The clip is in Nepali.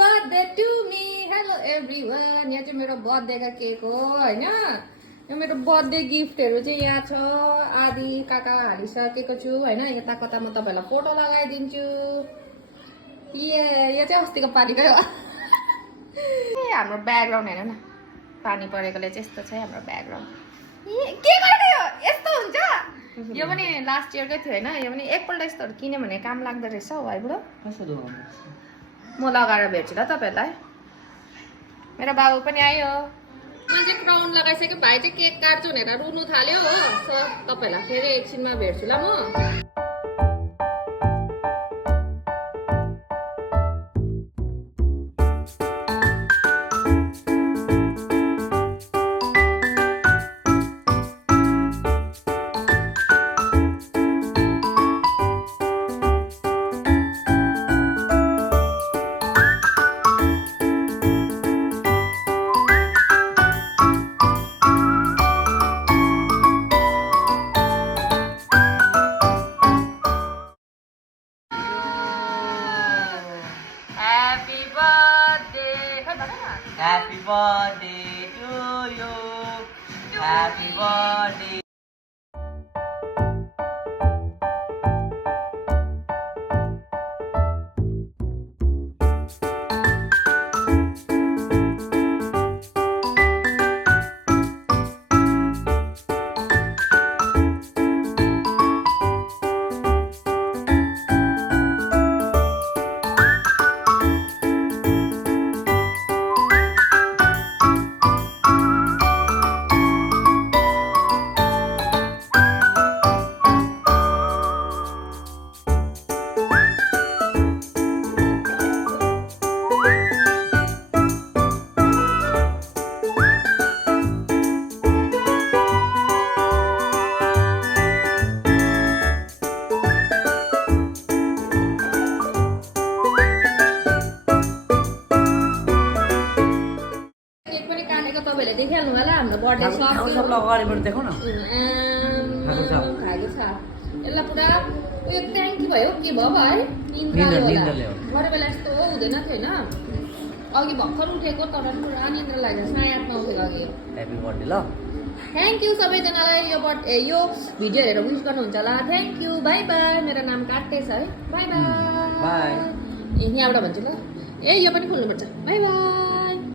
Birthday to me hello everyone यहाँ चाहिँ मेरो बर्थडेको केक हो होइन यो मेरो बर्थडे गिफ्टहरू चाहिँ यहाँ छ आदि काका हालिसकेको छु होइन यता कता म तपाईँहरूलाई फोटो लगाइदिन्छु यो चाहिँ अस्तिको पालिकै हो हाम्रो ब्याकग्राउन्ड हेर्नु न पानी परेकोले चाहिँ यस्तो छ हाम्रो ब्याकग्राउन्ड के गरेको यो यस्तो हुन्छ यो पनि लास्ट इयरकै थियो होइन यो पनि एकपल्ट यस्तोहरू किन्यो भने काम लाग्दो रहेछ हो है बुढो म लगाएर भेट्छु ल तपाईँहरूलाई मेरो बाबु पनि आयो मैले चाहिँ क्राउन लगाइसक्यो भाइ चाहिँ केक काट्छु भनेर रुनु थाल्यो हो तपाईँहरूलाई फेरि एकछिनमा भेट्छु ल म Happy birthday to you. Happy birthday. तपाईँले देखिहाल्नु होला हाम्रो बर्थडे सब लगाएर देखौ न खाएको छ यसलाई पुरा उयो ट्याङ्की भयो के भयो है निन्द्राले गरे बेला यस्तो हुँदैन थियो होइन अघि भर्खर उठेको तर पुरा निन्द्रा लाग्यो 8:30 उठेको अघि ह्यापी बर्थडे ल थ्याङ्क यू सबैजनालाई यो भिडियो हेरेर विश गर्नुहुन्छ होला थ्याङ्क यू बाई बाई मेरो नाम काट्टेछ है बाई बाई बाई यहाँबाट भन्छु ल ए यो पनि खोल्नुपर्छ बाई बाई